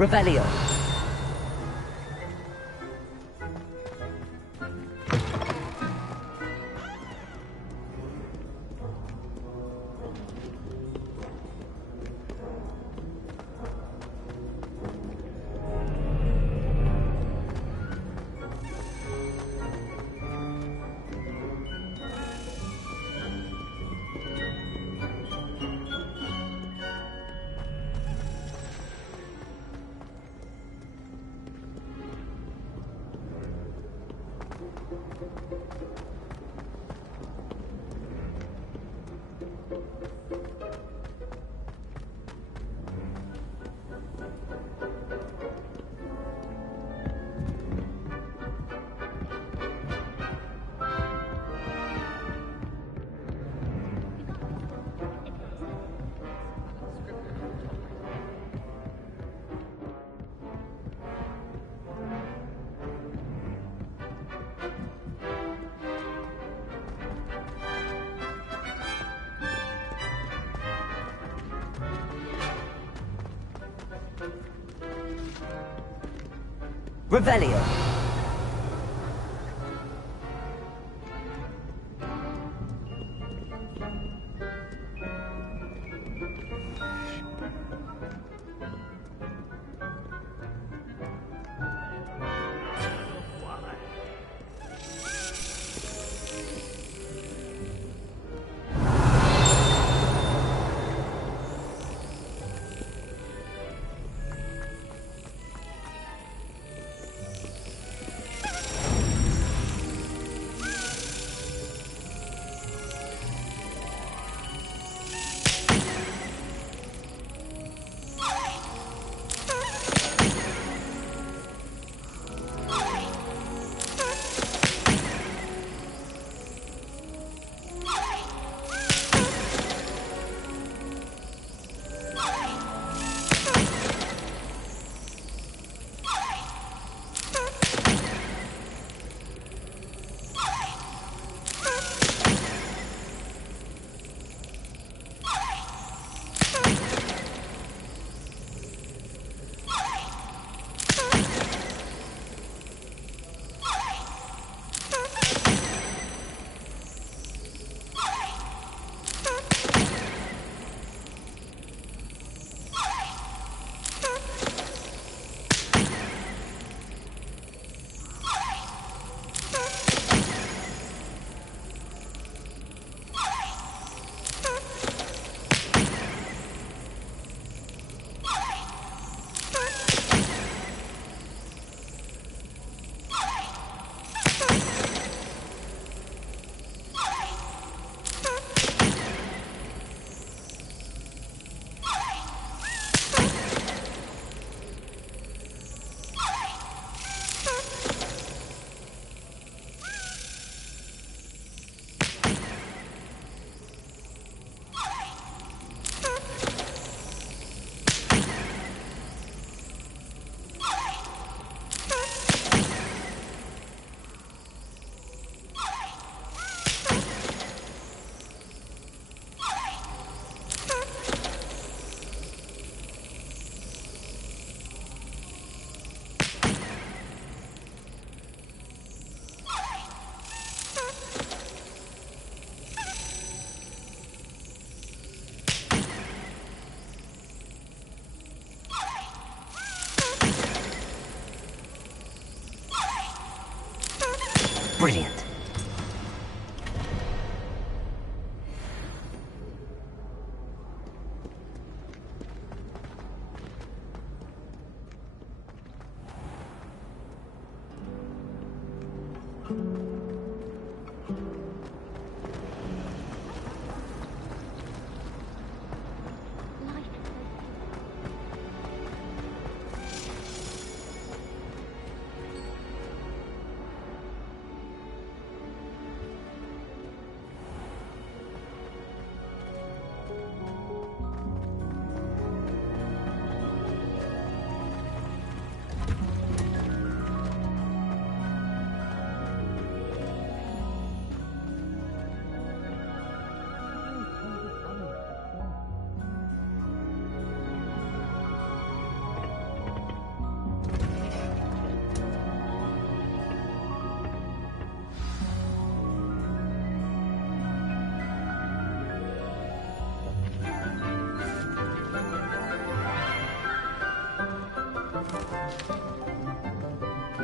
Revelio. Revelio. Brilliant.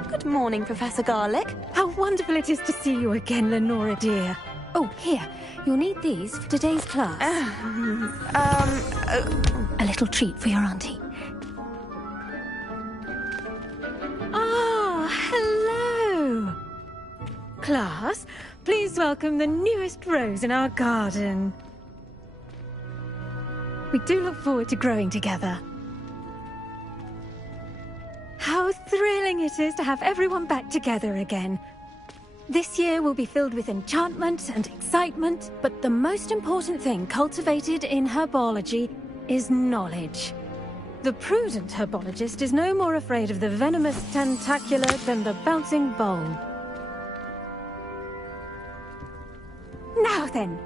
Good morning, Professor Garlic. How wonderful it is to see you again, Lenora dear. Oh, here. You'll need these for today's class. A little treat for your auntie. Ah, hello. Class, please welcome the newest rose in our garden. We do look forward to growing together. How thrilling it is to have everyone back together again. This year will be filled with enchantment and excitement, but the most important thing cultivated in herbology is knowledge. The prudent herbologist is no more afraid of the venomous tentacula than the bouncing bulb. Now then,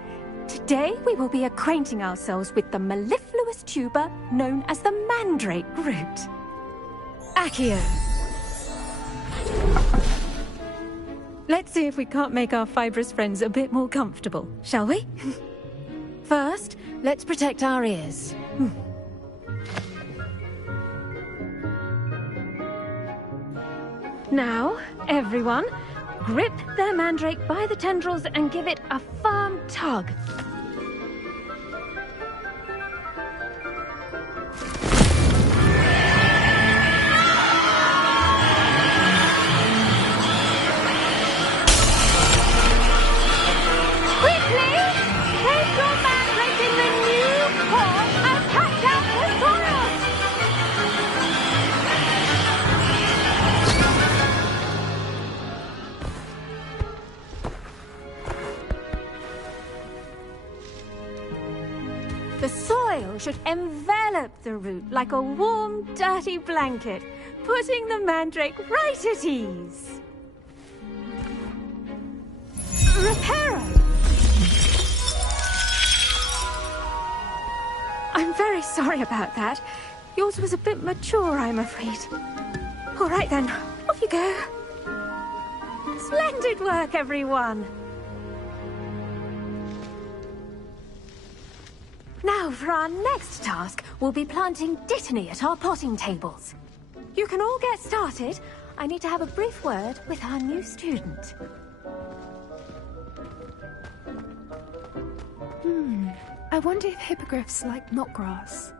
today we will be acquainting ourselves with the mellifluous tuber known as the mandrake root. Accio. Let's see if we can't make our fibrous friends a bit more comfortable, shall we? First, let's protect our ears. Now, everyone, grip their mandrake by the tendrils and give it a firm tug. The soil should envelop the root like a warm, dirty blanket, putting the mandrake right at ease. Reparo! I'm very sorry about that. Yours was a bit mature, I'm afraid. All right then, off you go. Splendid work, everyone! Now, for our next task, we'll be planting dittany at our potting tables. You can all get started. I need to have a brief word with our new student. I wonder if hippogriffs like knotgrass.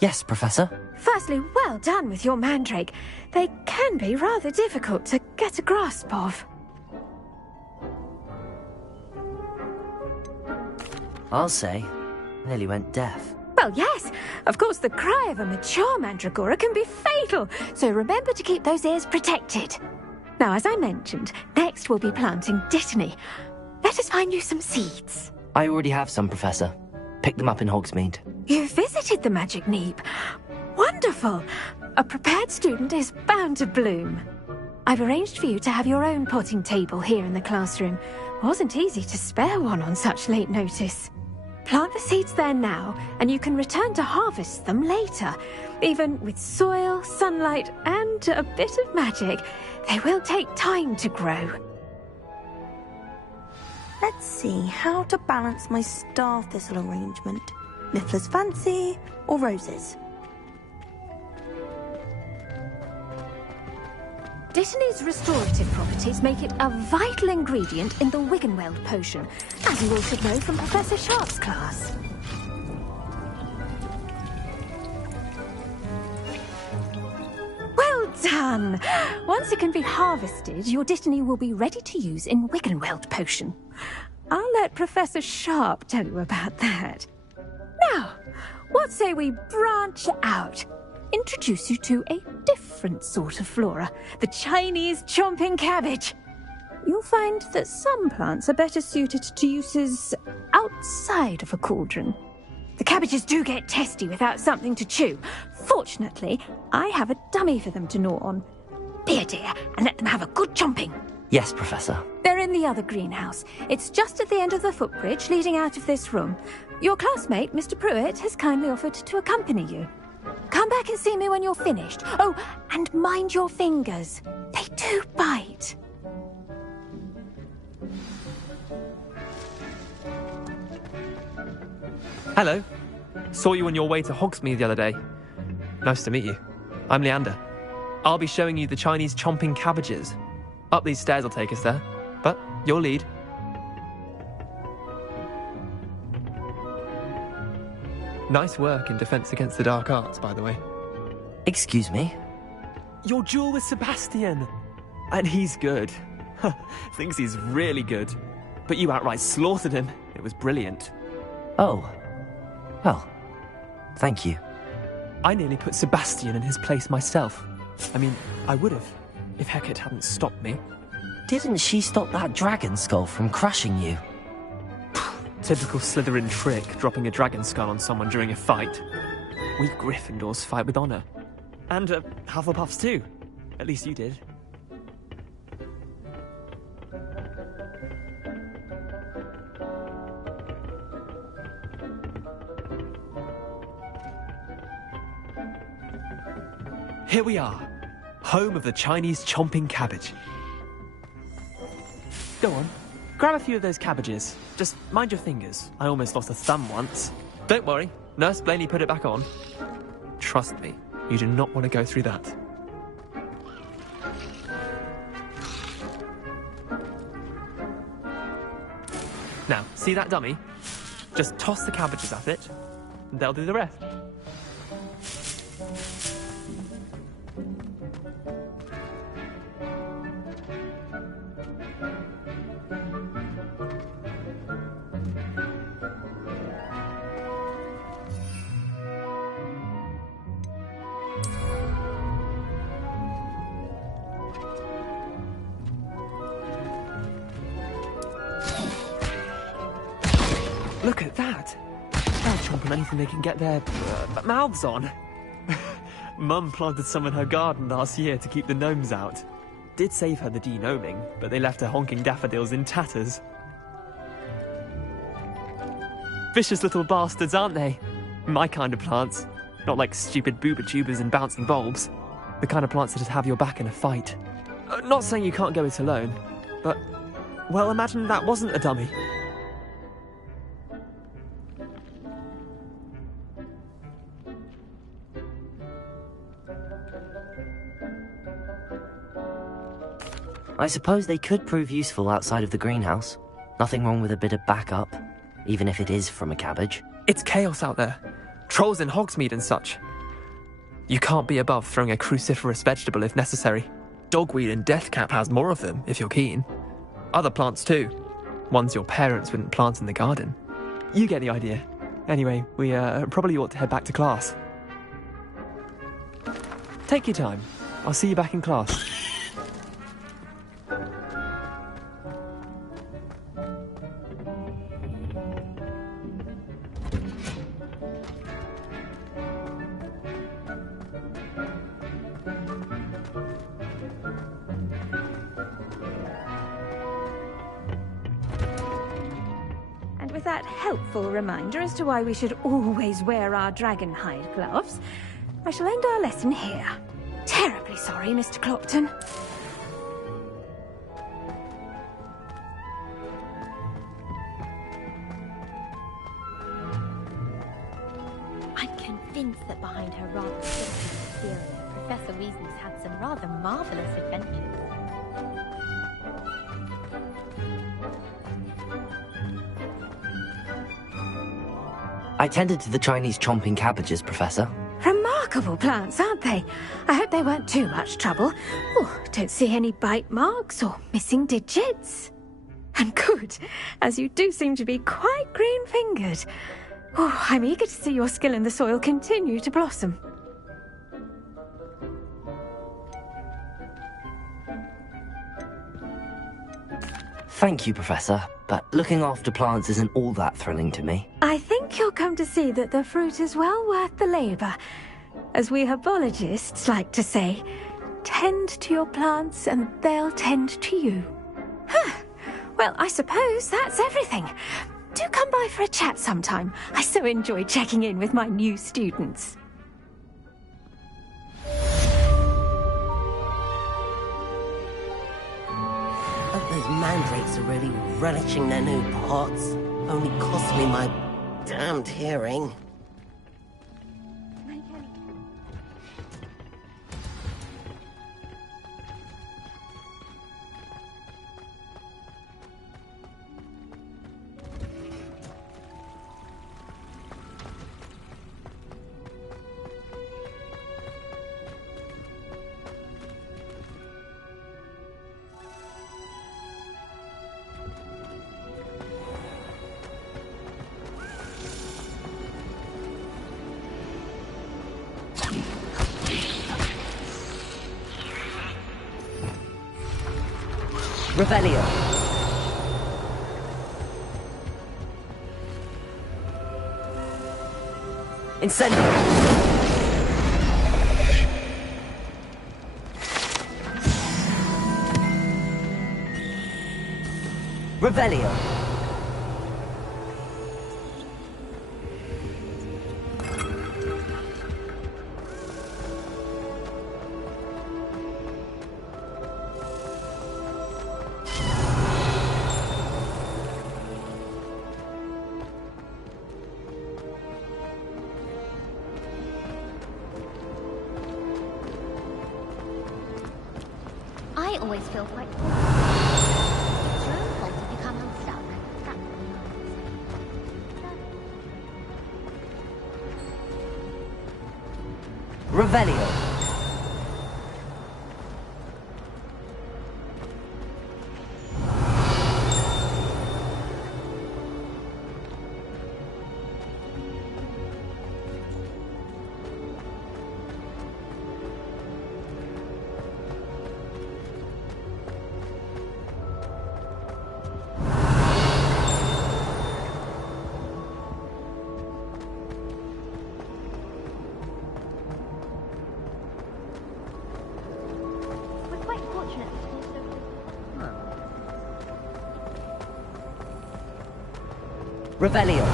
Yes, Professor. Firstly, well done with your mandrake. They can be rather difficult to get a grasp of. I'll say, nearly went deaf. Well, yes. Of course, the cry of a mature mandragora can be fatal, so remember to keep those ears protected. Now, as I mentioned, next we'll be planting dittany. Let us find you some seeds. I already have some, Professor. Picked them up in Hogsmeade. You visited the Magic Neep. Wonderful. A prepared student is bound to bloom. I've arranged for you to have your own potting table here in the classroom. Wasn't easy to spare one on such late notice. Plant the seeds there now, and you can return to harvest them later. Even with soil, sunlight, and a bit of magic, they will take time to grow. Let's see how to balance my star thistle arrangement. Miffler's Fancy or roses? Dittany's restorative properties make it a vital ingredient in the Wiggenweld potion, as you all should know from Professor Sharp's class. Well done! Once it can be harvested, your dittany will be ready to use in Wiggenweld potion. I'll let Professor Sharp tell you about that. Now, what say we branch out? Introduce you to a different sort of flora, the Chinese chomping cabbage. You'll find that some plants are better suited to uses outside of a cauldron. The cabbages do get testy without something to chew. Fortunately, I have a dummy for them to gnaw on. Be a dear and let them have a good chomping. Yes, Professor. They're in the other greenhouse. It's just at the end of the footbridge leading out of this room. Your classmate, Mr. Pruitt, has kindly offered to accompany you. Come back and see me when you're finished. Oh, and mind your fingers. They do bite. Hello. Saw you on your way to Hogsmeade the other day. Nice to meet you. I'm Leander. I'll be showing you the Chinese chomping cabbages. Up these stairs will take us there, but your lead. Nice work in Defense Against the Dark Arts, by the way. Excuse me? Your duel with Sebastian! And he's good. Thinks he's really good. But you outright slaughtered him. It was brilliant. Oh. Well, thank you. I nearly put Sebastian in his place myself. I mean, I would have, if Hecate hadn't stopped me. Didn't she stop that dragon skull from crushing you? Typical Slytherin trick, dropping a dragon skull on someone during a fight. We Gryffindors fight with honour. And Hufflepuffs too. At least you did. Here we are, home of the Chinese chomping cabbage. Go on, grab a few of those cabbages. Just mind your fingers. I almost lost a thumb once. Don't worry, Nurse Blaney put it back on. Trust me, you do not want to go through that. Now, see that dummy? Just toss the cabbages at it, and they'll do the rest. Look at that! They'll chomp on anything they can get their mouths on. Mum planted some in her garden last year to keep the gnomes out. Did save her the de-gnoming, but they left her honking daffodils in tatters. Vicious little bastards, aren't they? My kind of plants. Not like stupid booba tubers and bouncing bulbs. The kind of plants that'd have your back in a fight. Not saying you can't go it alone, but... well, imagine that wasn't a dummy. I suppose they could prove useful outside of the greenhouse. Nothing wrong with a bit of backup, even if it is from a cabbage. It's chaos out there. Trolls in Hogsmeade and such. You can't be above throwing a cruciferous vegetable if necessary. Dogweed and deathcap has more of them, if you're keen. Other plants too. Ones your parents wouldn't plant in the garden. You get the idea. Anyway, we probably ought to head back to class. Take your time. I'll see you back in class. With that helpful reminder as to why we should always wear our dragon hide gloves, I shall end our lesson here. Terribly sorry, Mr. Clopton. I'm convinced that behind her rather simple exterior, Professor Weasley's had some rather marvellous adventures. I tended to the Chinese chomping cabbages, Professor. Remarkable plants, aren't they? I hope they weren't too much trouble. Oh, don't see any bite marks or missing digits. And good, as you do seem to be quite green-fingered. Oh, I'm eager to see your skill in the soil continue to blossom. Thank you, Professor, but looking after plants isn't all that thrilling to me. I think you'll come to see that the fruit is well worth the labour. As we herbologists like to say, tend to your plants and they'll tend to you. Huh. Well, I suppose that's everything. Do come by for a chat sometime. I so enjoy checking in with my new students. Those mandrakes are really relishing their new pots. Only cost me my damned hearing. Revelio. Incendio. Revelio. I always feel quite cold. It's your own fault if you come unstuck. That's Revelio. We're quite fortunate to do so. Revelio.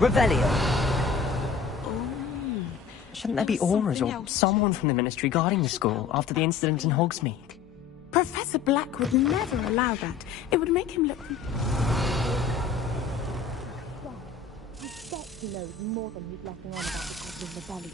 Revelio. Shouldn't there be auras or someone from the Ministry guarding the school after the incident in Hogsmeade? Professor Black would never allow that. It would make him look... I bet he knows more than he's letting on about because of the rebellion.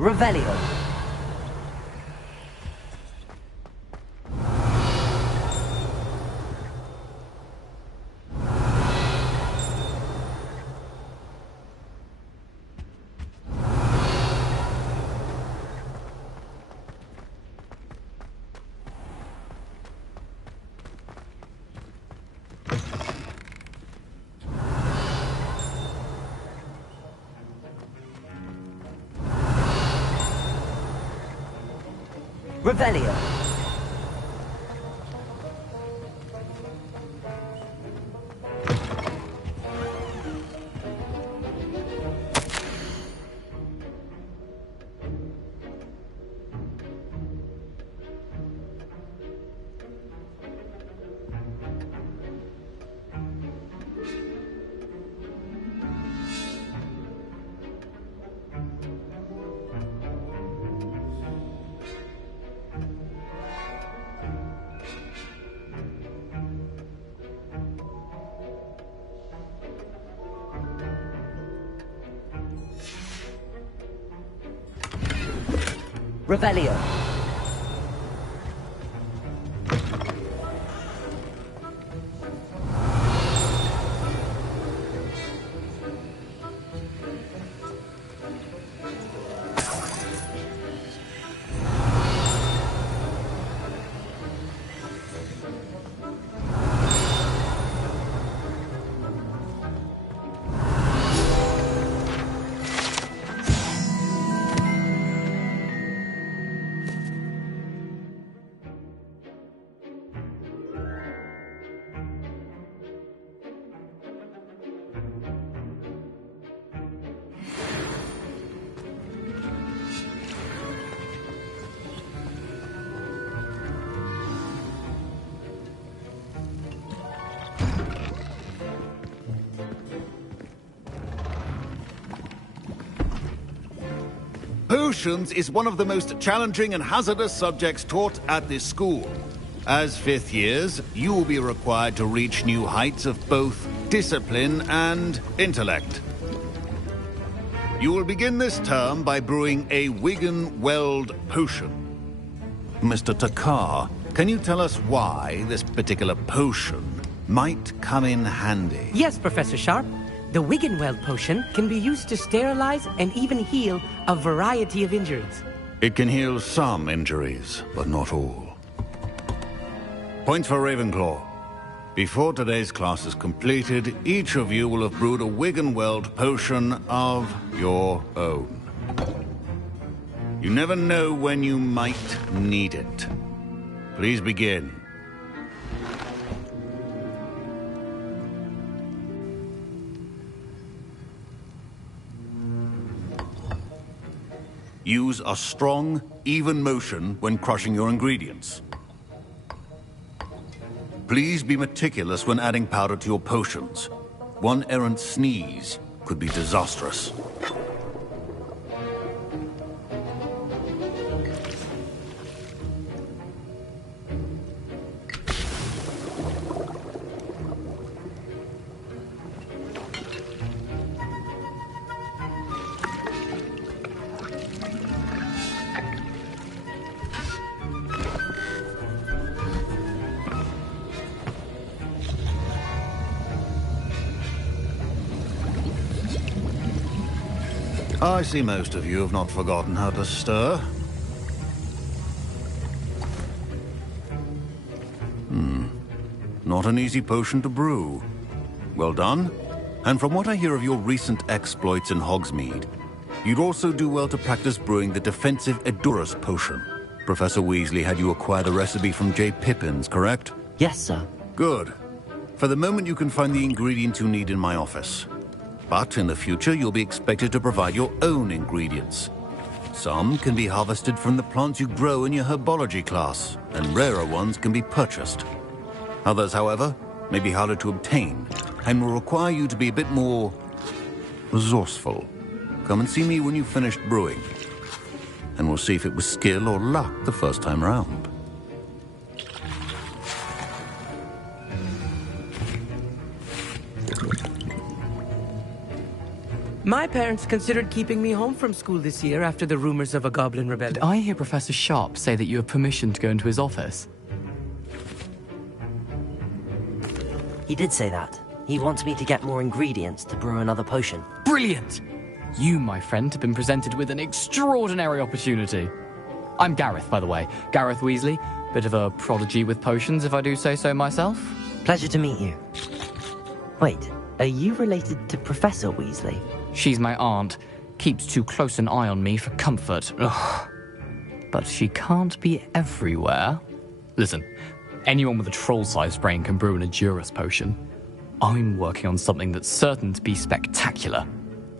Revelio. Revelio. Revelio. Potions is one of the most challenging and hazardous subjects taught at this school. As fifth years, you will be required to reach new heights of both discipline and intellect. You will begin this term by brewing a Wigan-Weld potion. Mr. Takar, can you tell us why this particular potion might come in handy? Yes, Professor Sharp. The Wigan-Weld potion can be used to sterilize and even heal a variety of injuries. It can heal some injuries, but not all. Points for Ravenclaw. Before today's class is completed, each of you will have brewed a Wigan-Weld potion of your own. You never know when you might need it. Please begin. Use a strong, even motion when crushing your ingredients. Please be meticulous when adding powder to your potions. One errant sneeze could be disastrous. I see most of you have not forgotten how to stir. Not an easy potion to brew. Well done. And from what I hear of your recent exploits in Hogsmeade, you'd also do well to practice brewing the defensive Edurus potion. Professor Weasley had you acquire the recipe from J. Pippins, correct? Yes, sir. Good. For the moment, you can find the ingredients you need in my office. But in the future, you'll be expected to provide your own ingredients. Some can be harvested from the plants you grow in your herbology class, and rarer ones can be purchased. Others, however, may be harder to obtain, and will require you to be a bit more resourceful. Come and see me when you've finished brewing, and we'll see if it was skill or luck the first time round. My parents considered keeping me home from school this year after the rumors of a goblin rebellion. Did I hear Professor Sharp say that you have permission to go into his office? He did say that. He wants me to get more ingredients to brew another potion. Brilliant! You, my friend, have been presented with an extraordinary opportunity. I'm Gareth, by the way. Gareth Weasley. Bit of a prodigy with potions, if I do say so myself. Pleasure to meet you. Wait, are you related to Professor Weasley? She's my aunt. Keeps too close an eye on me for comfort. Ugh. But she can't be everywhere. Listen, anyone with a troll-sized brain can brew an Edurus potion. I'm working on something that's certain to be spectacular.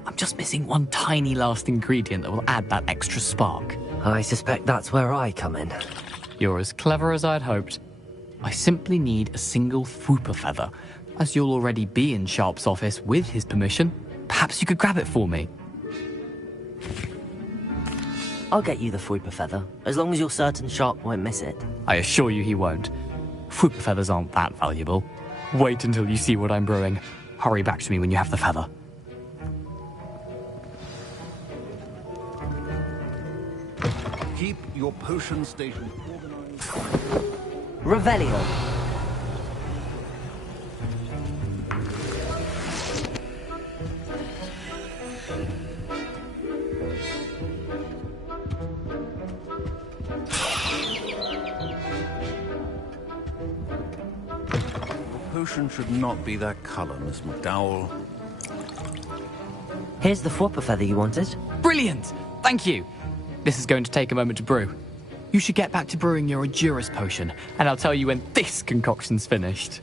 I'm just missing one tiny last ingredient that will add that extra spark. I suspect that's where I come in. You're as clever as I'd hoped. I simply need a single Fwooper feather. As you'll already be in Sharp's office with his permission, perhaps you could grab it for me. I'll get you the Fwooper feather, as long as you're certain Sharp won't miss it. I assure you he won't. Fwooper feathers aren't that valuable. Wait until you see what I'm brewing. Hurry back to me when you have the feather. Keep your potion station organized. Revelio. Potion should not be that color, Miss McDowell. Here's the Fwooper feather you wanted. Brilliant! Thank you! This is going to take a moment to brew. You should get back to brewing your Edurus potion, and I'll tell you when this concoction's finished.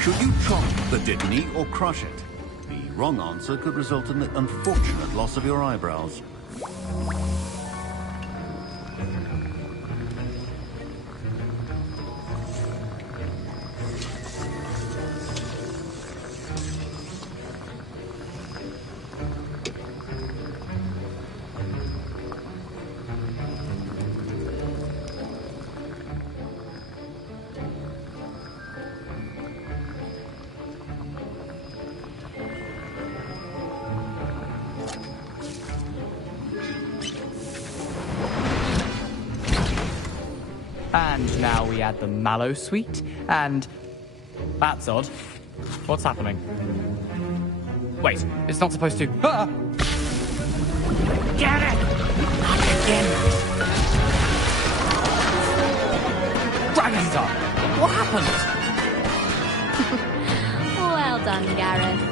Should you chop the Dittany or crush it? The wrong answer could result in the unfortunate loss of your eyebrows. And now we add the mallow sweet, and... That's odd. What's happening? Wait, it's not supposed to... Ah! Get it! Not again! Dragon's up! What happened? Well done, Gareth.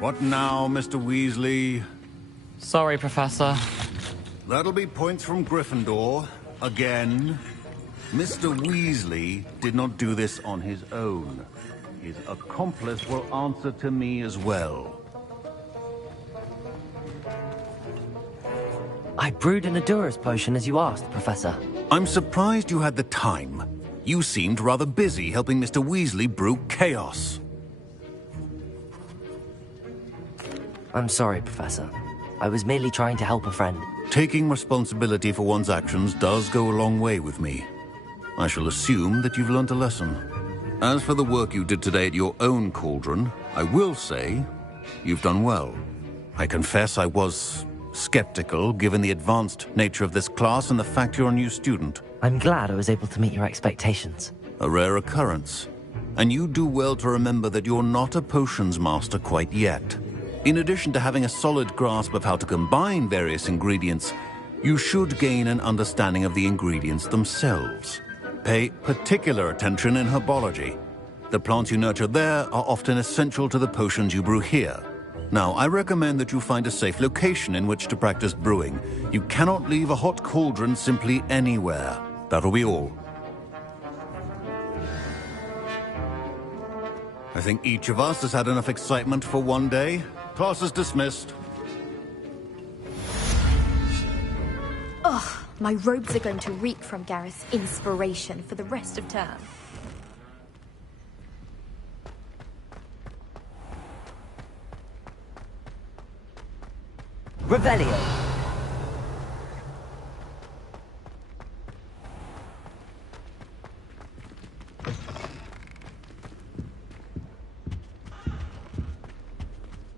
What now, Mr. Weasley? Sorry, Professor. That'll be points from Gryffindor. Again. Mr. Weasley did not do this on his own. His accomplice will answer to me as well. I brewed an Adura's potion as you asked, Professor. I'm surprised you had the time. You seemed rather busy helping Mr. Weasley brew chaos. I'm sorry, Professor. I was merely trying to help a friend. Taking responsibility for one's actions does go a long way with me. I shall assume that you've learnt a lesson. As for the work you did today at your own cauldron, I will say you've done well. I confess I was skeptical, given the advanced nature of this class and the fact you're a new student. I'm glad I was able to meet your expectations. A rare occurrence. And you do well to remember that you're not a potions master quite yet. In addition to having a solid grasp of how to combine various ingredients, you should gain an understanding of the ingredients themselves. Pay particular attention in herbology. The plants you nurture there are often essential to the potions you brew here. Now, I recommend that you find a safe location in which to practice brewing. You cannot leave a hot cauldron simply anywhere. That'll be all. I think each of us has had enough excitement for one day. Class is dismissed. Ugh, my robes are going to reek from Gareth's inspiration for the rest of term. Revelio.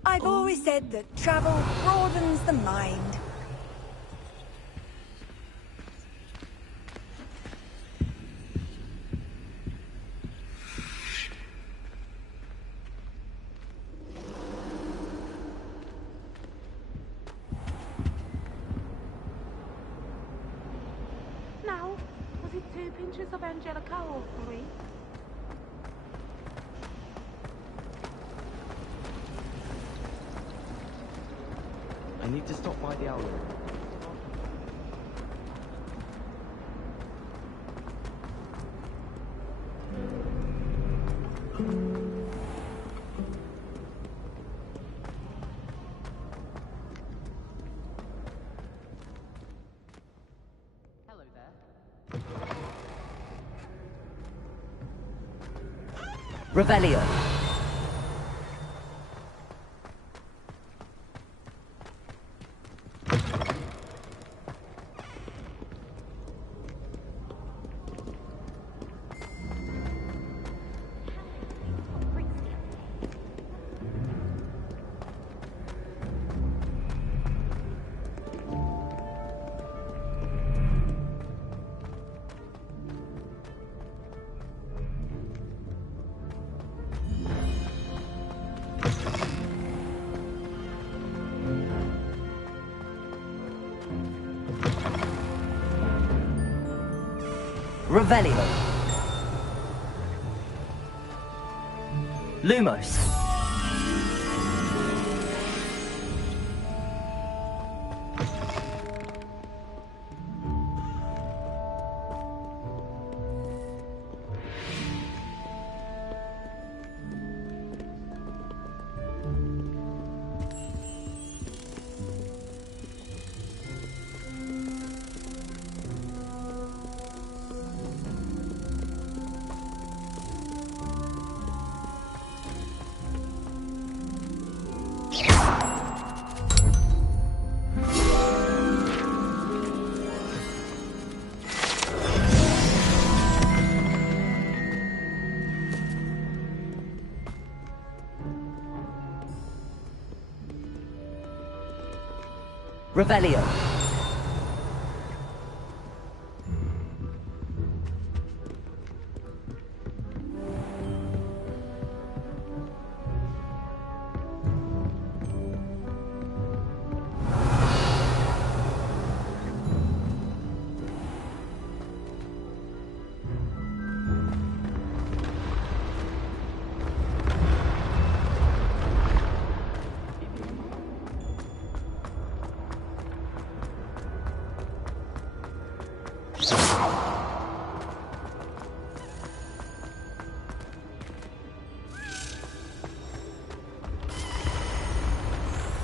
I've always said that travel broadens the mind. Now, was it 2 pinches of Angelica or 3? I need to stop by the owl. Hello there. Revelio. Revelio. Lumos. Revelio.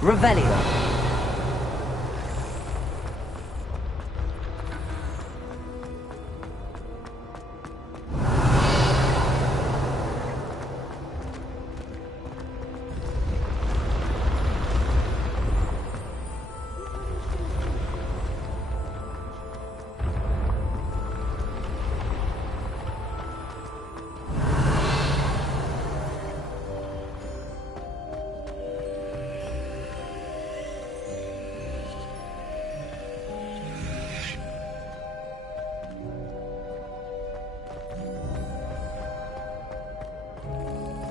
Revelio.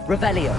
Revelio.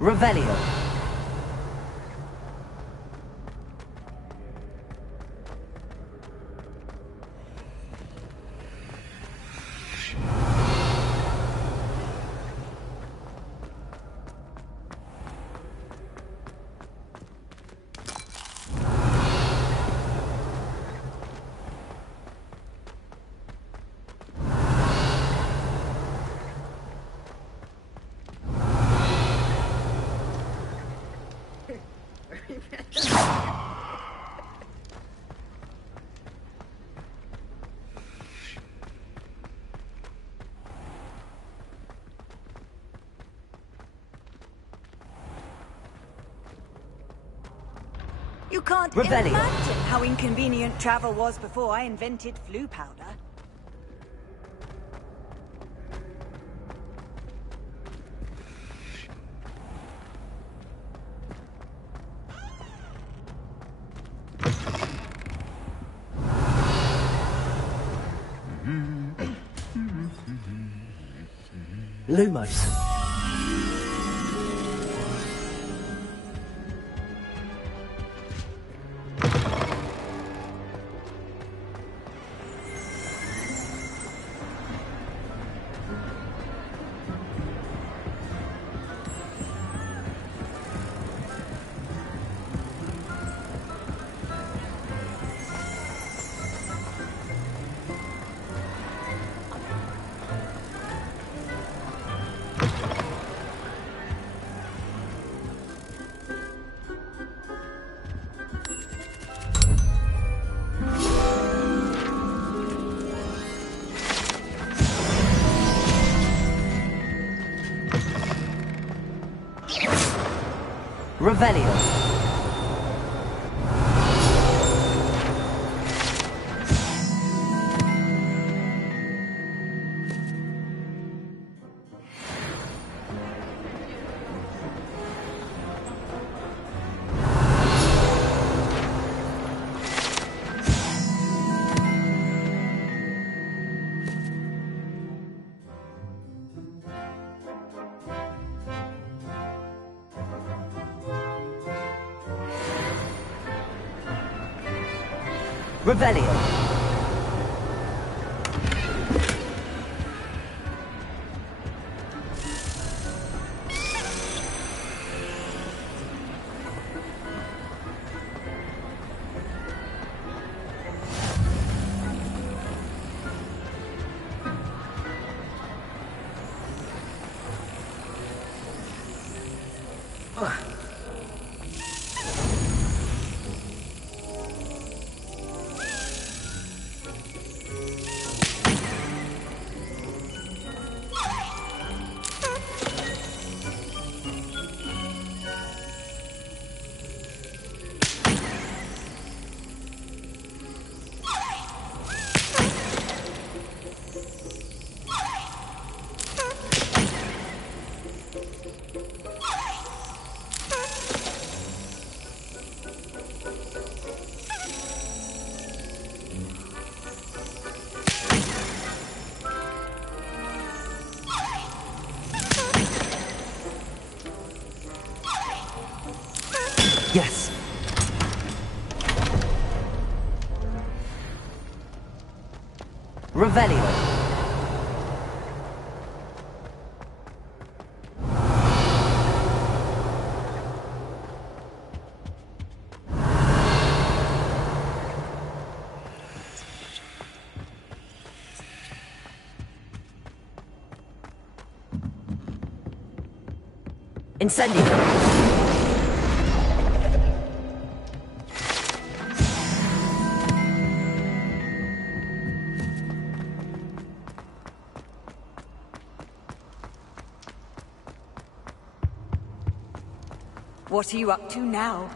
Revelio. You can't Revelio. imagine how inconvenient travel was before I invented flu powder. Lumos. Revelio. Revelio. Yes. Revelio. Incendio. What are you up to now?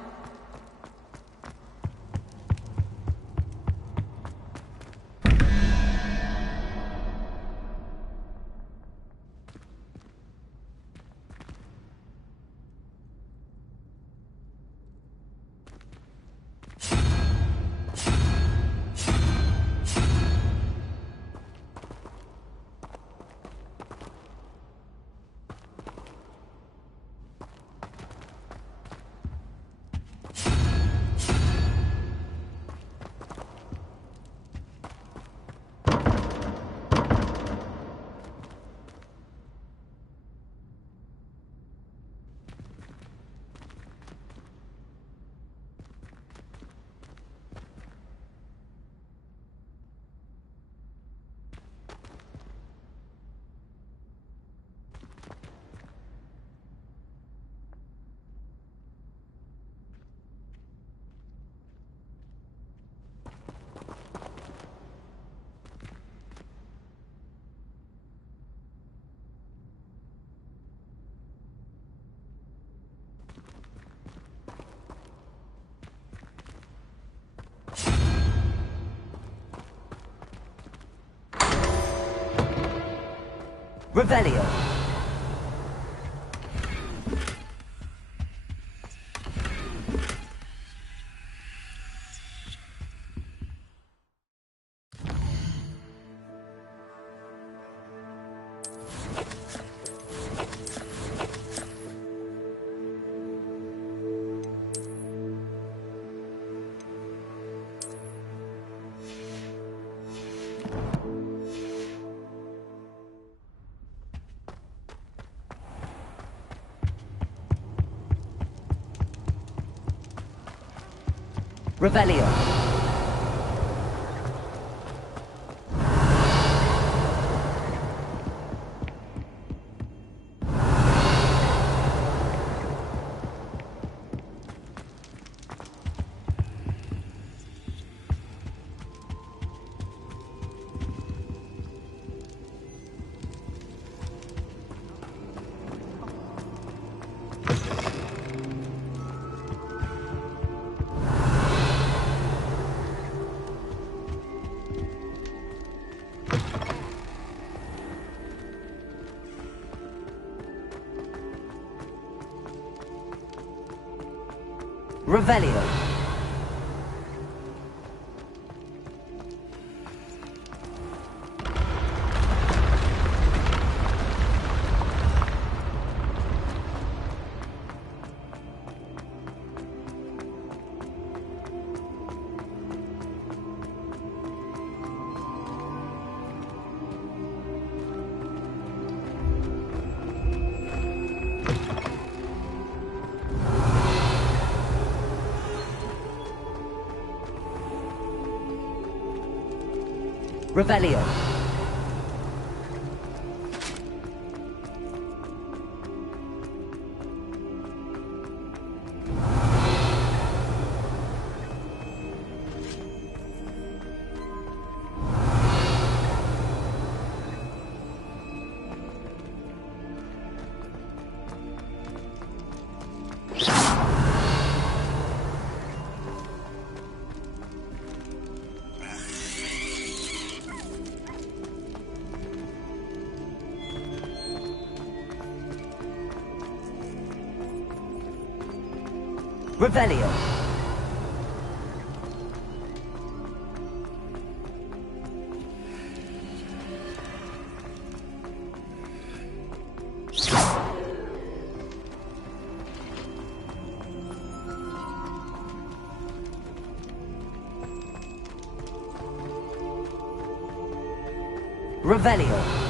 Revelio. Revelio. Revelio. Revelio. Revelio. Revelio.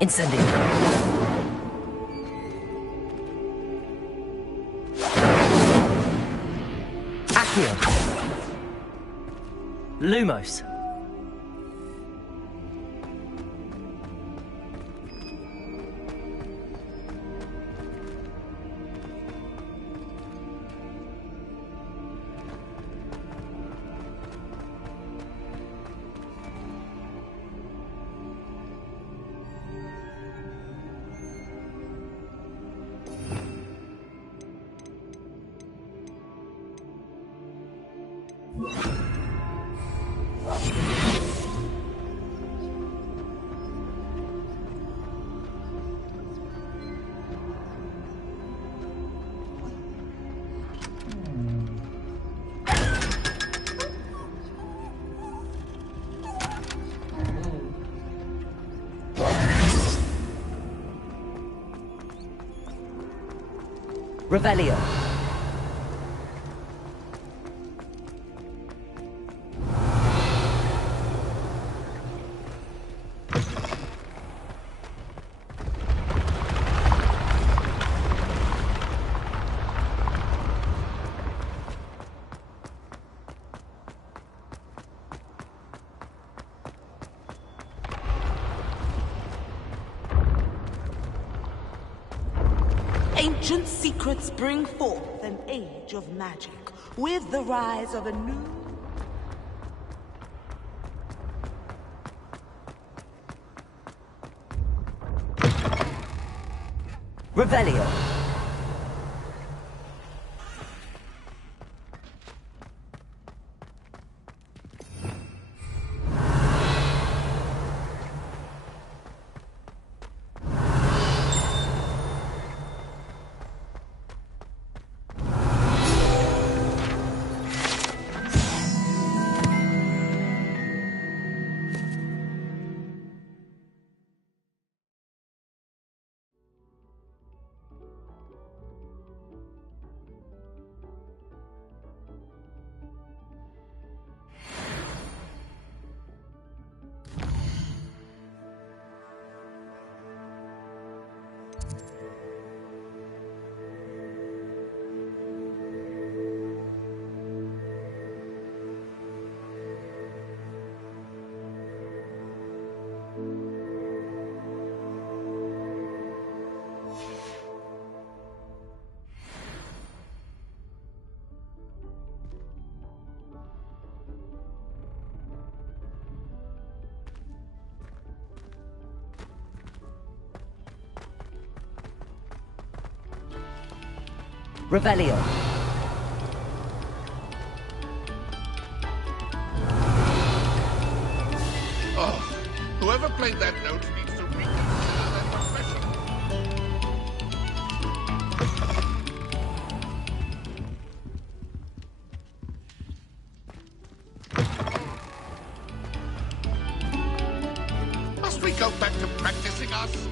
Incendio. Accio. Lumos. Revelio. Ancient secrets bring forth an age of magic, with the rise of a new... Revelio. Revelio. Oh, whoever played that note needs to reconsider go back to practicing our skills.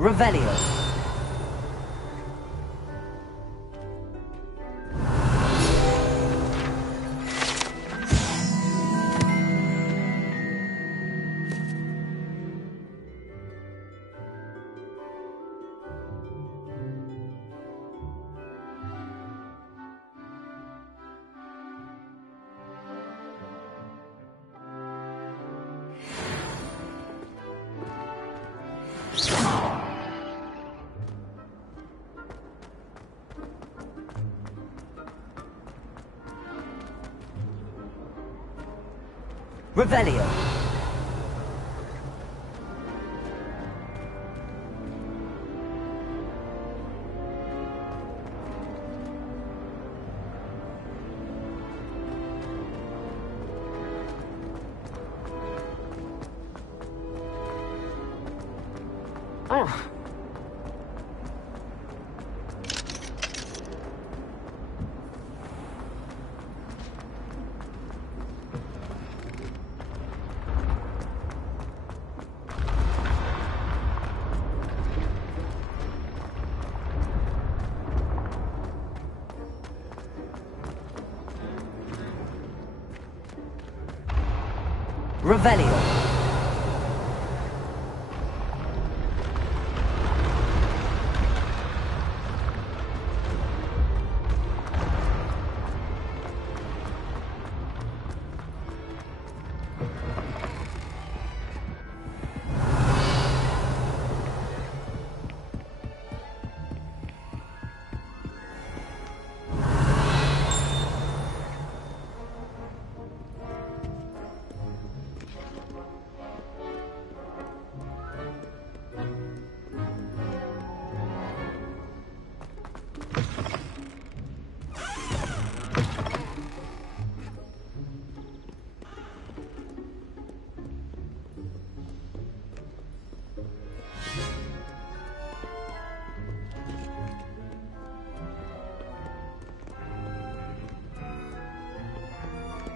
Revelio. Revelio. Revelio.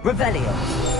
Revelio.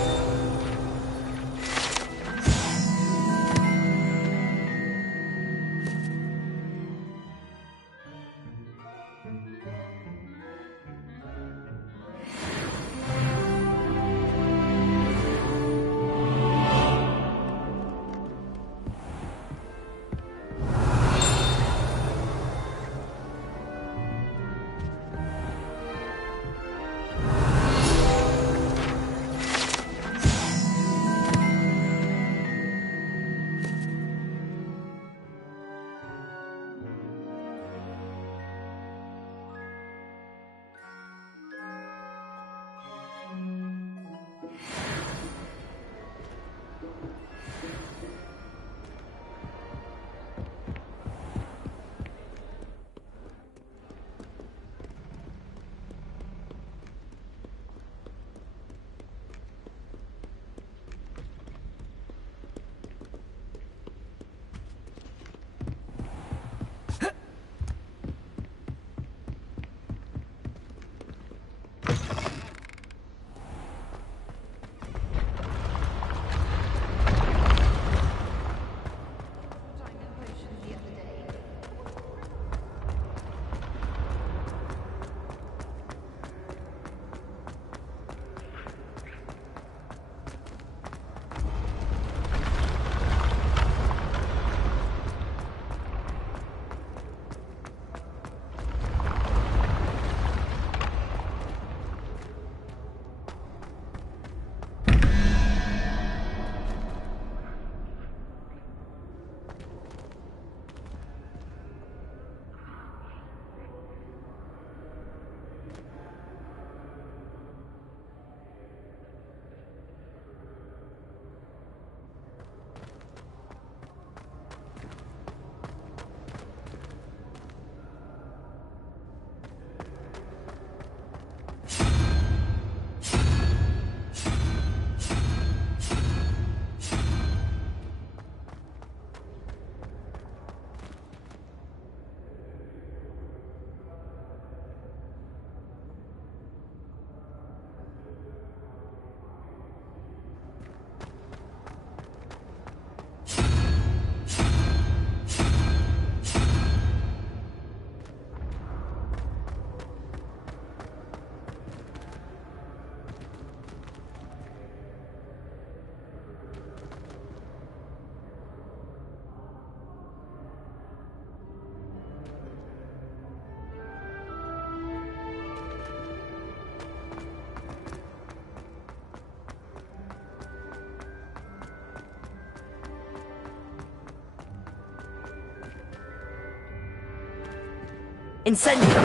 Incendio!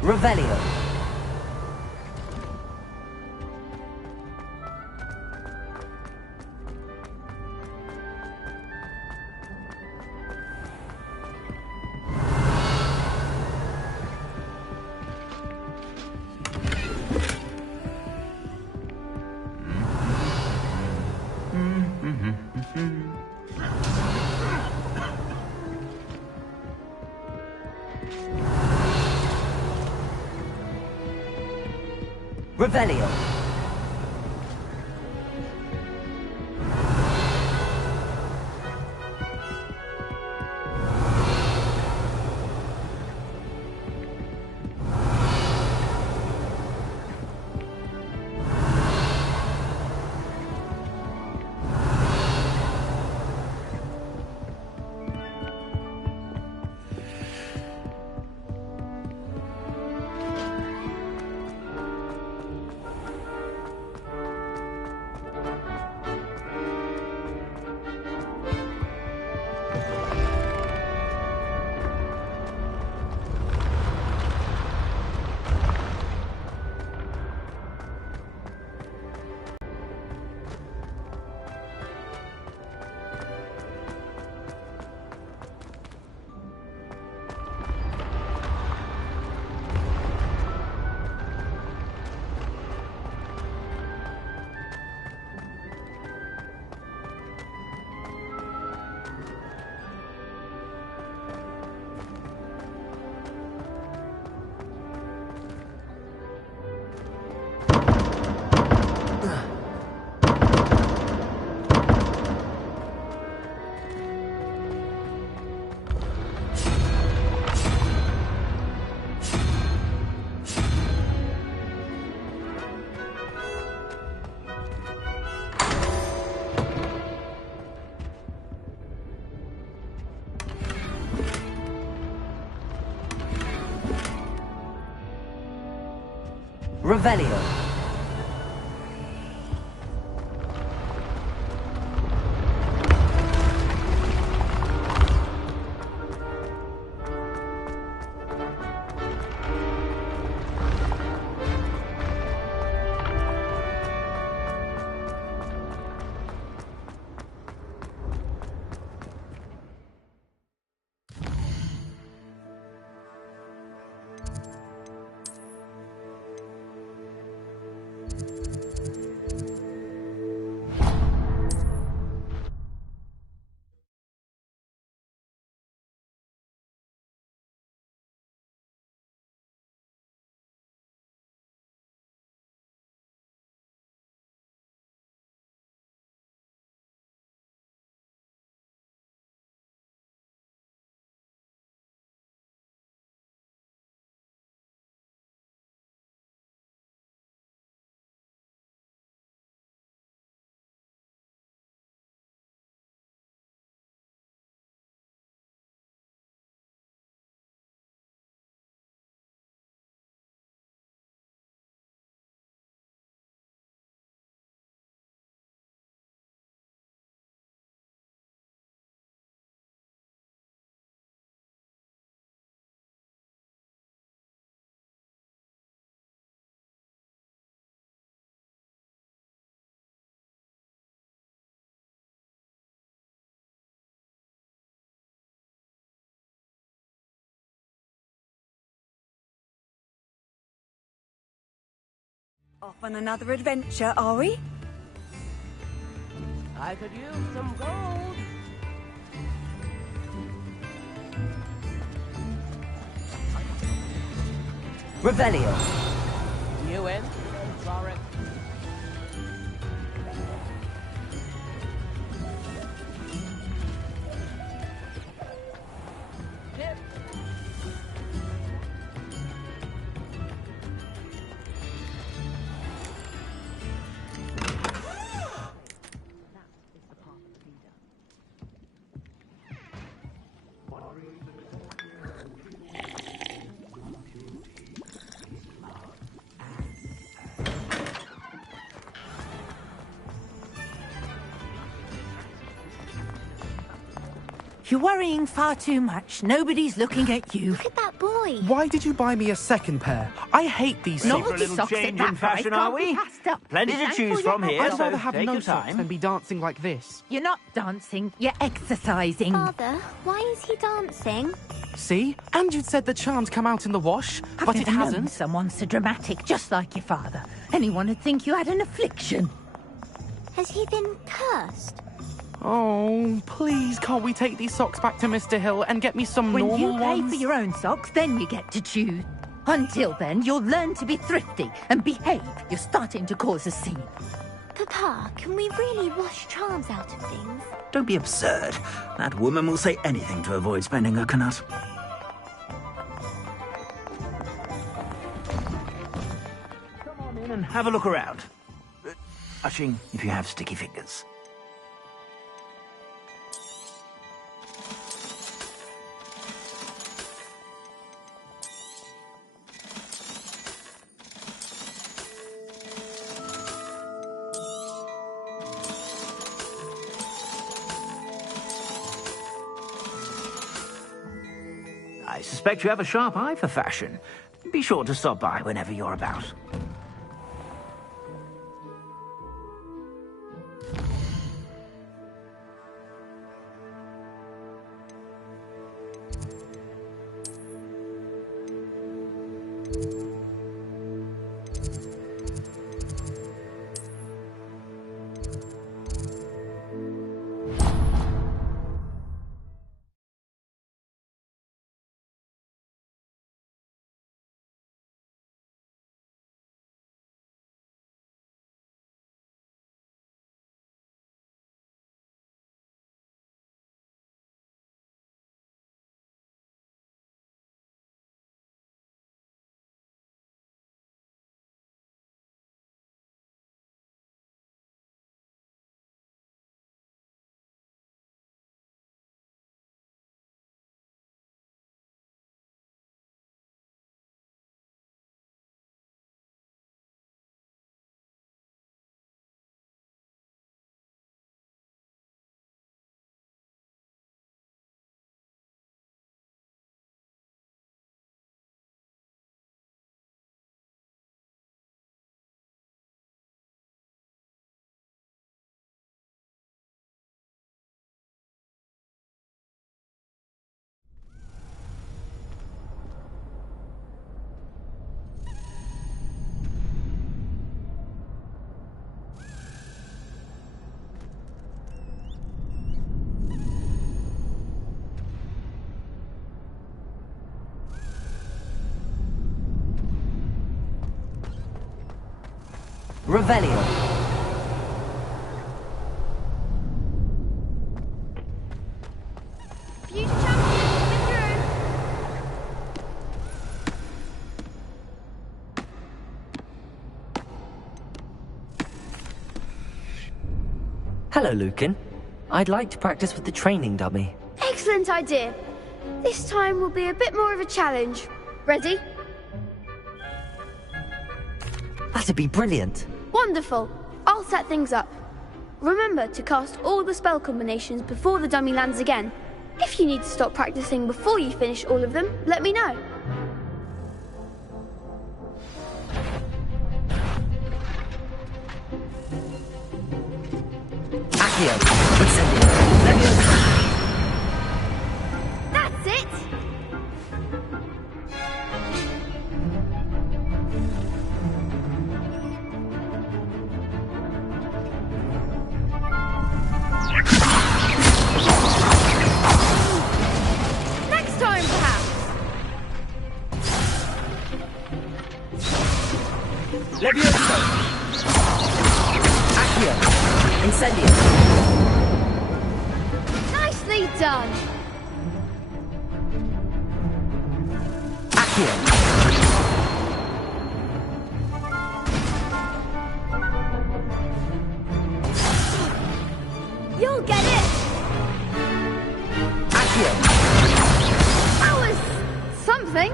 Revelio. Revelio. Revelio. Off on another adventure, are we? I could use some gold. Revelio. You in? Sorry. You're worrying far too much. Nobody's looking at you. Look at that boy. Why did you buy me a second pair? I hate these socks. Novelty socks at that price can't be passed up. Plenty to choose from here. I'd so rather have take no your socks time. than be dancing like this. You're not dancing, you're exercising. Father, why is he dancing? See? And you'd said the charms come out in the wash, I've but it never known hasn't. someone so dramatic, just like your father. Anyone would think you had an affliction. Has he been cursed? Oh, please, can't we take these socks back to Mr. Hill and get me some When normal you pay ones? for your own socks, then you get to choose. Until then, you'll learn to be thrifty and behave. You're starting to cause a scene. Papa, can we really wash charms out of things? Don't be absurd. That woman will say anything to avoid spending her canut. Come on in and have a look around. Ushing, if you have sticky fingers. I suspect you have a sharp eye for fashion. Be sure to stop by whenever you're about. Revelio. Future champion coming through. Hello, Lucan. I'd like to practice with the training dummy. Excellent idea. This time will be a bit more of a challenge. Ready? That'd be brilliant. Wonderful. I'll set things up. Remember to cast all the spell combinations before the dummy lands again. If you need to stop practicing before you finish all of them, let me know. Accio. Incendio. That's it! Next time, perhaps! Levioso. Accio. Incendio. Nicely done! Accio. You'll get it! Accio. That was something!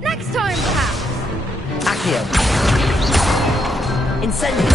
Next time, perhaps! Accio. Incendio.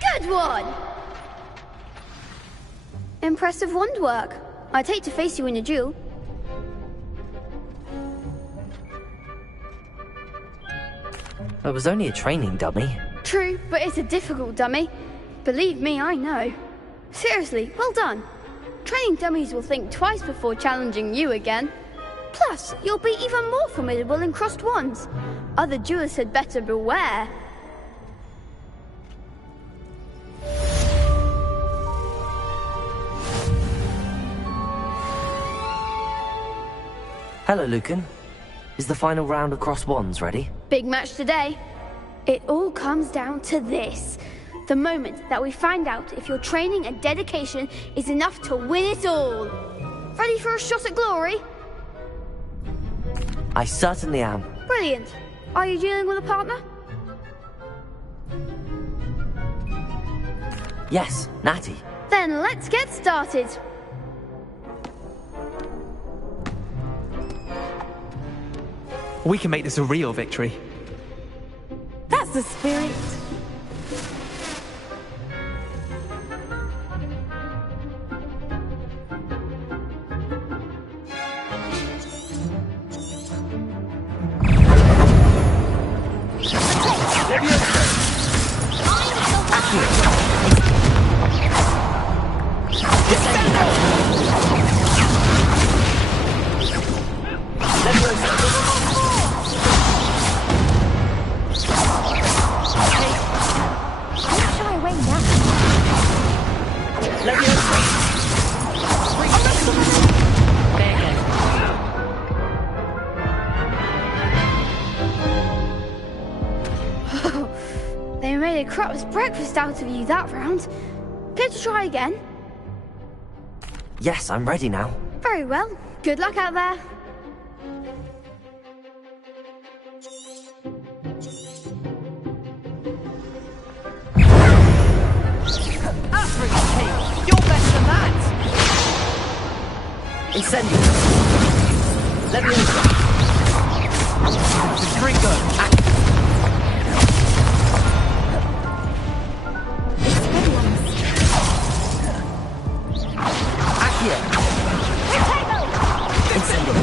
Good one! Impressive wand work. I'd hate to face you in a duel. It was only a training dummy. True, but it's a difficult dummy. Believe me, I know. Seriously, well done. Training dummies will think twice before challenging you again. Plus, you'll be even more formidable in crossed wands. Other duelists had better beware. Hello, Lucan. Is the final round of crossed wands ready? Big match today. It all comes down to this. The moment that we find out if your training and dedication is enough to win it all. Ready for a shot at glory? I certainly am. Brilliant. Are you dealing with a partner? Yes, Natty. Then let's get started. We can make this a real victory. That's the spirit. They made a crap's breakfast out of you that round. Care to try again? Yes, I'm ready now. Very well. Good luck out there. You're better than that! Incendio. Let me over. Trigger. Accio. Incendio.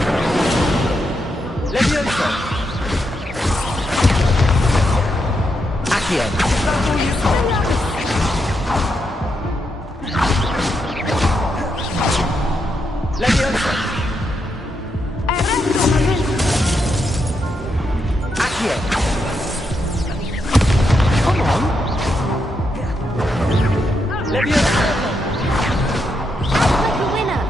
Levioso. Accio. Levioso. Accio. Come on. Levioso. Like a winner.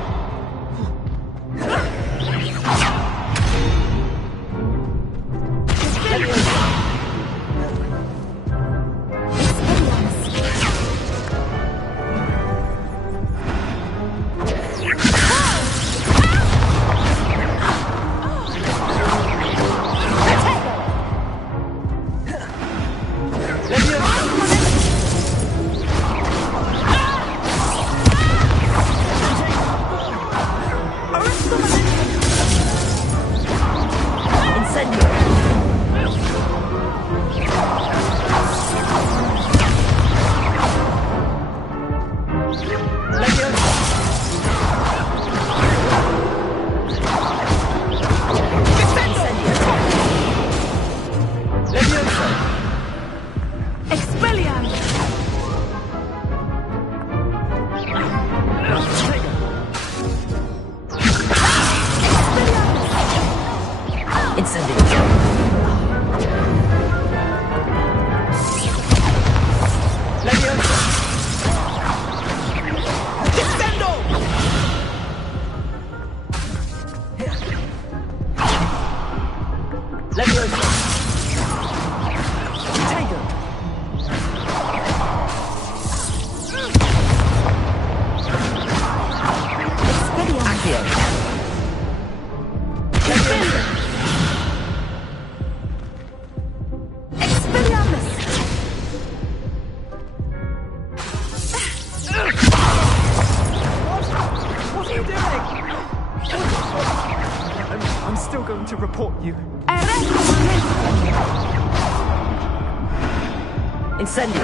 Incendio.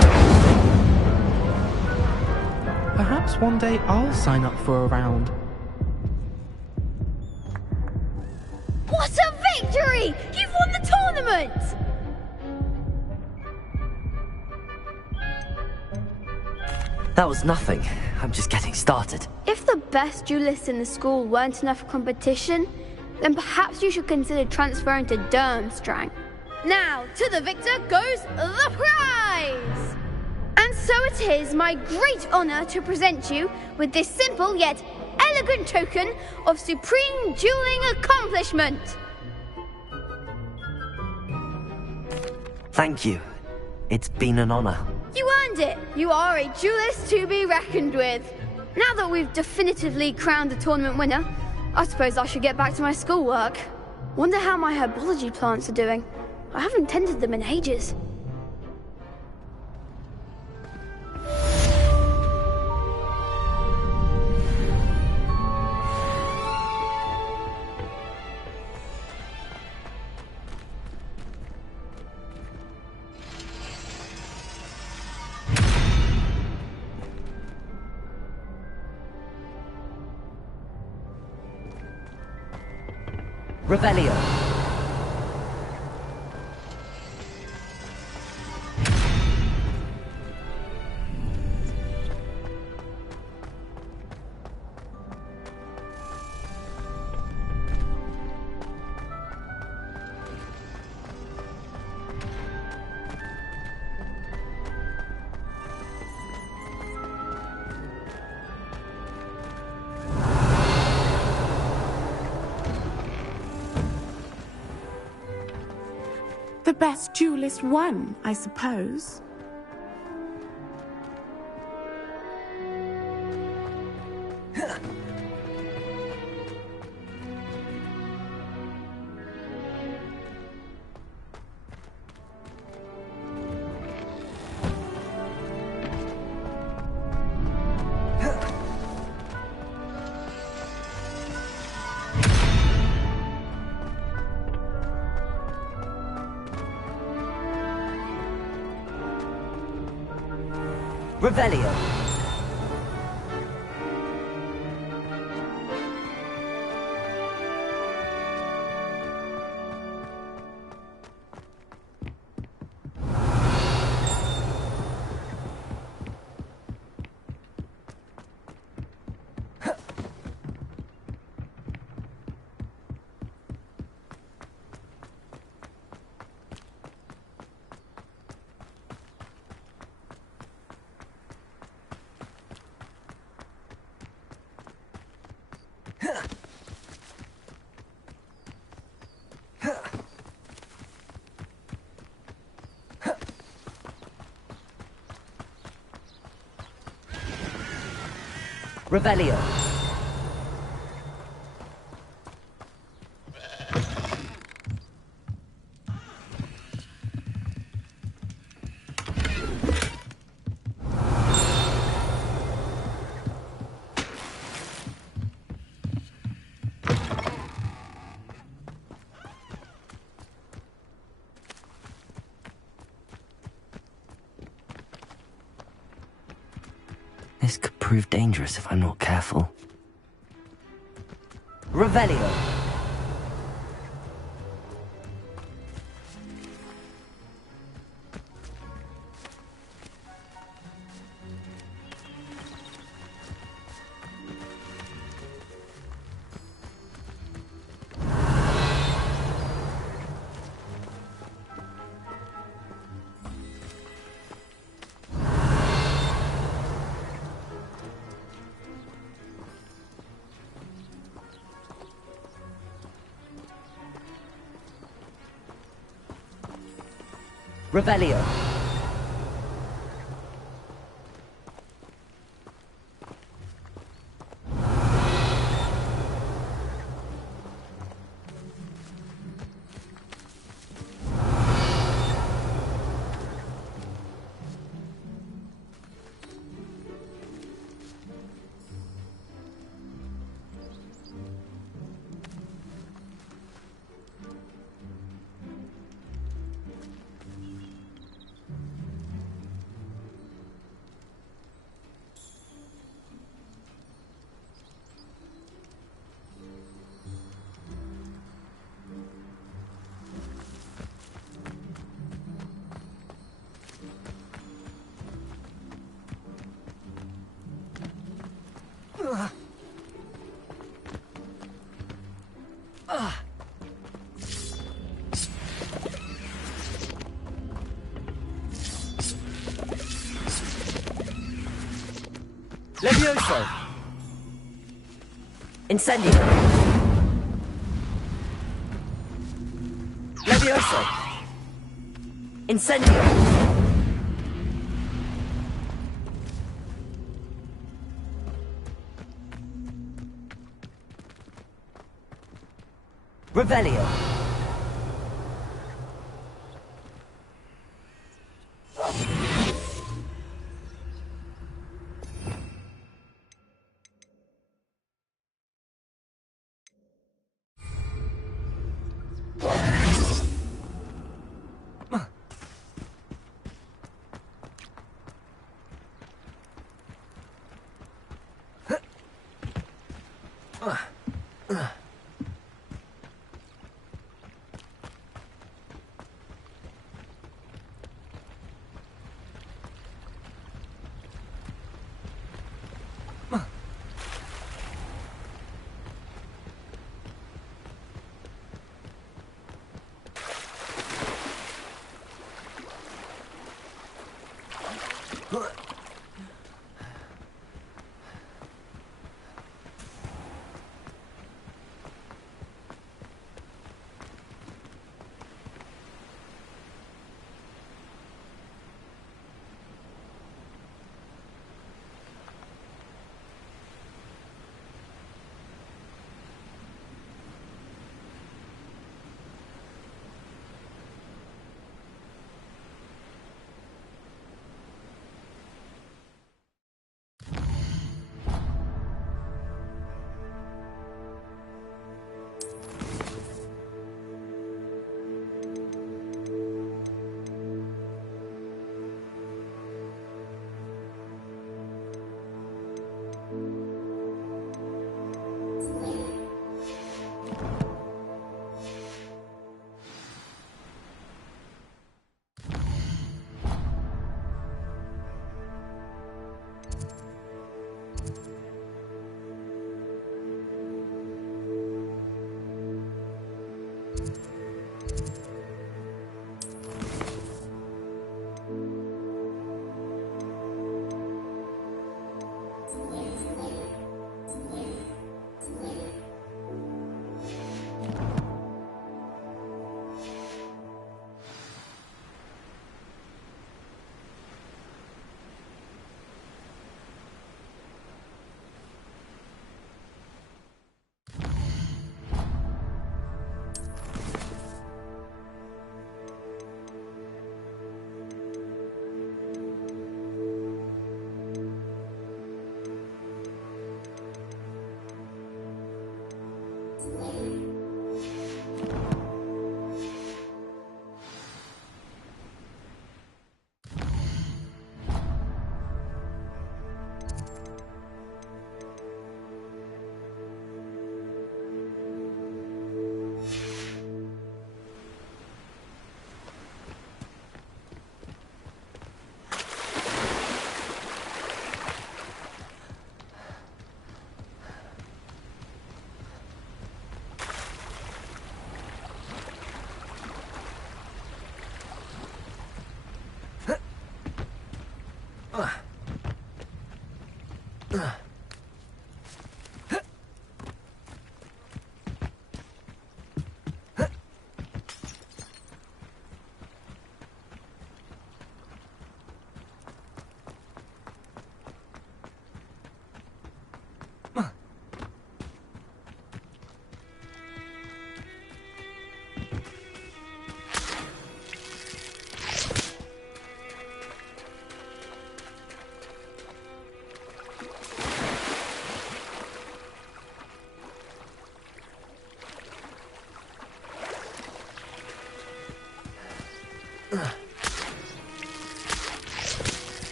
Perhaps one day I'll sign up for a round. What a victory! You've won the tournament! That was nothing. I'm just getting started. If the best duelists in the school weren't enough for competition, then perhaps you should consider transferring to Durmstrang. Now, to the victor goes the prize! And so it is my great honor to present you with this simple yet elegant token of supreme dueling accomplishment. Thank you. It's been an honor. You earned it. You are a duelist to be reckoned with. Now that we've definitively crowned the tournament winner, I suppose I should get back to my schoolwork. Wonder how my herbology plants are doing. I haven't tended them in ages. Revelio. The best duelist won, I suppose. Revelio. Revelio. This could prove dangerous if I'm not careful. Revelio. Revelio. Levioso! Incendio! Levioso! Incendio! Revelio!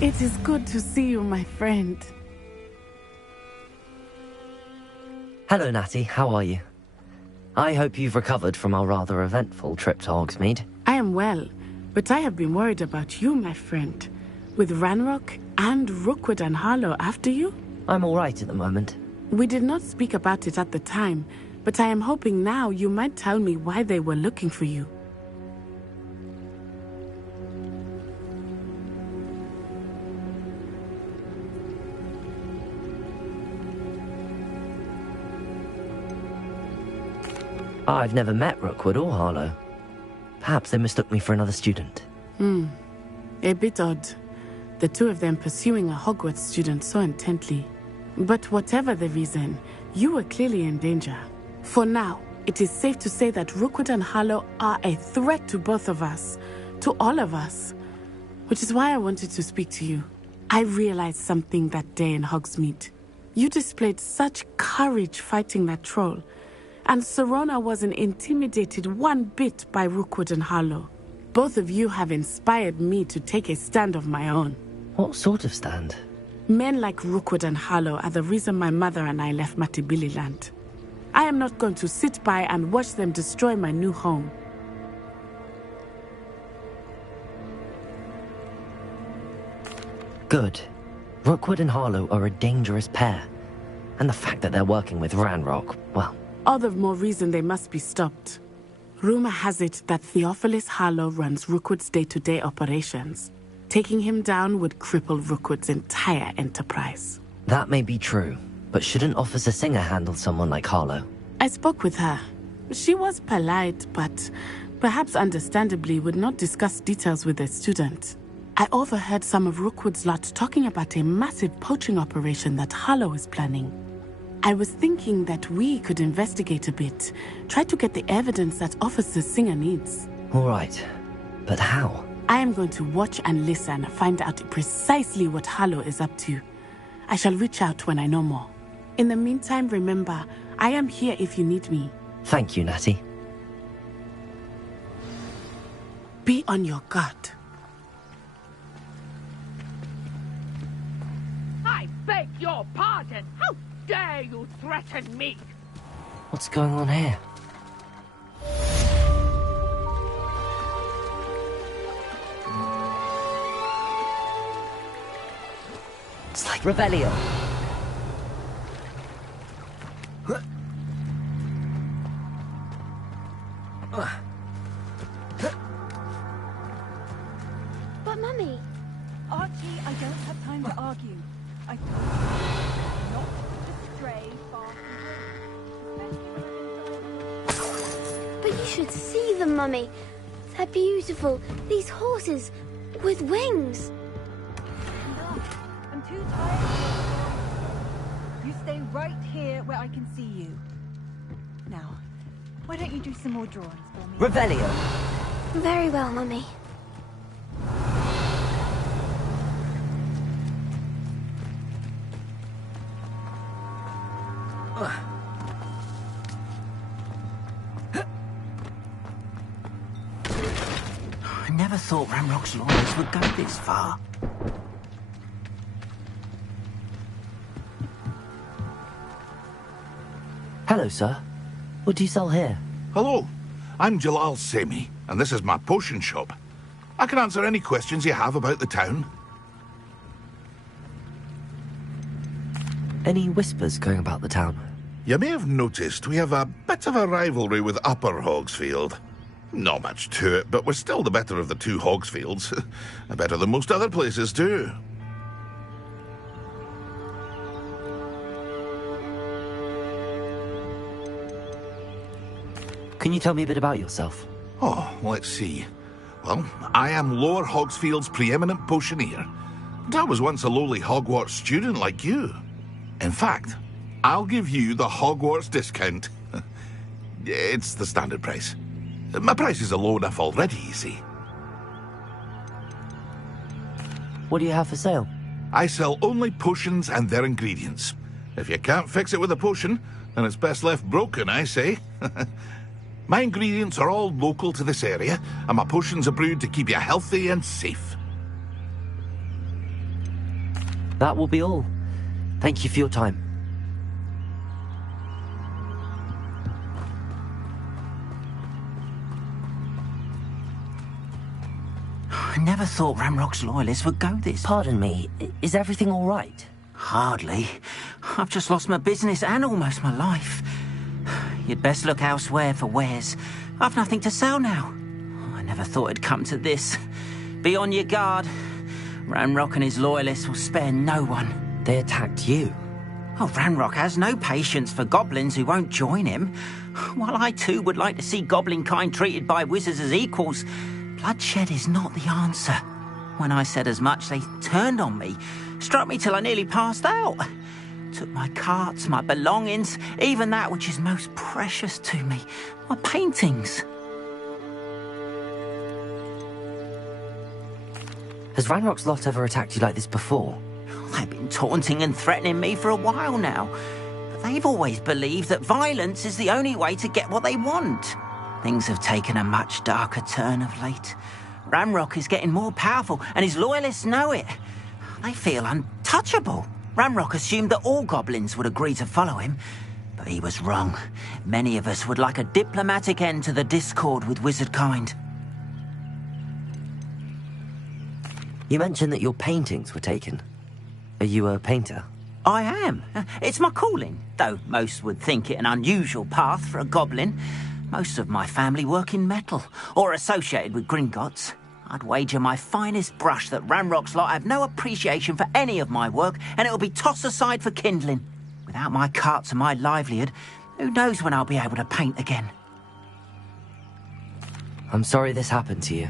It is good to see you, my friend. Hello, Natty. How are you? I hope you've recovered from our rather eventful trip to Hogsmeade. I am well, but I have been worried about you, my friend. With Ranrock and Rookwood and Harlow after you? I'm all right at the moment. We did not speak about it at the time, but I am hoping now you might tell me why they were looking for you. I've never met Rookwood or Harlow. Perhaps they mistook me for another student. A bit odd. The two of them pursuing a Hogwarts student so intently. But whatever the reason, you were clearly in danger. For now, it is safe to say that Rookwood and Harlow are a threat to both of us. To all of us. Which is why I wanted to speak to you. I realized something that day in Hogsmeade. You displayed such courage fighting that troll. And Serona wasn't intimidated one bit by Rookwood and Harlow. Both of you have inspired me to take a stand of my own. What sort of stand? Men like Rookwood and Harlow are the reason my mother and I left Matibili land. I am not going to sit by and watch them destroy my new home. Good. Rookwood and Harlow are a dangerous pair. And the fact that they're working with Ranrock, well... all the more reason they must be stopped. Rumor has it that Theophilus Harlow runs Rookwood's day-to-day operations. Taking him down would cripple Rookwood's entire enterprise. That may be true, but shouldn't Officer Singer handle someone like Harlow? I spoke with her. She was polite, but perhaps understandably would not discuss details with a student. I overheard some of Rookwood's lot talking about a massive poaching operation that Harlow is planning. I was thinking that we could investigate a bit, try to get the evidence that Officer Singer needs. All right, but how? I am going to watch and listen, find out precisely what Harlow is up to. I shall reach out when I know more. In the meantime, remember, I am here if you need me. Thank you, Natty. Be on your guard. I beg your pardon. How dare you threaten me? What's going on here? It's like Revelio. But Mummy... Archie, I don't have time to argue. I not to stray far from But you should see them, Mummy. They're beautiful. These horses with wings. I'm too tired. You stay right here where I can see you. Now, why don't you do some more drawings for me? Revelio. Very well, Mummy. I never thought Ranrock's lawyers would go this far. Hello, sir. What do you sell here? Hello, I'm Jalal Semi, and this is my potion shop. I can answer any questions you have about the town. Any whispers going about the town? You may have noticed we have a bit of a rivalry with Upper Hogsfield. Not much to it, but we're still the better of the two Hogsfields. Better than most other places, too. Can you tell me a bit about yourself? Oh, let's see. Well, I am Lower Hogsfield's preeminent potioneer. And I was once a lowly Hogwarts student like you. In fact, I'll give you the Hogwarts discount. It's the standard price. My prices are low enough already, you see. What do you have for sale? I sell only potions and their ingredients. If you can't fix it with a potion, then it's best left broken, I say. My ingredients are all local to this area, and my potions are brewed to keep you healthy and safe. That will be all. Thank you for your time. I never thought Ranrock's loyalists would go this. Pardon me, is everything all right? Hardly. I've just lost my business and almost my life. you'd best look elsewhere for wares. I've nothing to sell now. I never thought it'd come to this. Be on your guard. Ranrock and his loyalists will spare no one. They attacked you? Oh, Ranrock has no patience for goblins who won't join him. While I too would like to see goblin kind treated by wizards as equals, bloodshed is not the answer. When I said as much, they turned on me, struck me till I nearly passed out. Took my carts, my belongings, even that which is most precious to me, my paintings. Has Ranrock's lot ever attacked you like this before? They've been taunting and threatening me for a while now. But they've always believed that violence is the only way to get what they want. Things have taken a much darker turn of late. Ranrock is getting more powerful, and his loyalists know it. They feel untouchable. Ranrock assumed that all goblins would agree to follow him, but he was wrong. Many of us would like a diplomatic end to the discord with wizard kind. You mentioned that your paintings were taken. Are you a painter? I am. It's my calling, though most would think it an unusual path for a goblin. Most of my family work in metal, or associated with Gringotts. I'd wager my finest brush that Ranrock's lot have no appreciation for any of my work, and it'll be tossed aside for kindling. Without my carts and my livelihood, who knows when I'll be able to paint again? I'm sorry this happened to you.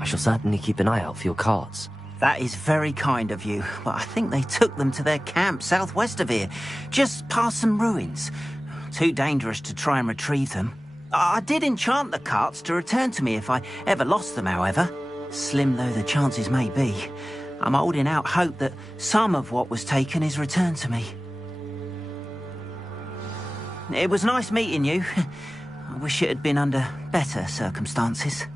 I shall certainly keep an eye out for your carts. That is very kind of you, but I think they took them to their camp southwest of here, just past some ruins. Too dangerous to try and retrieve them. I did enchant the carts to return to me if I ever lost them, however. Slim though the chances may be, I'm holding out hope that some of what was taken is returned to me. It was nice meeting you. I wish it had been under better circumstances.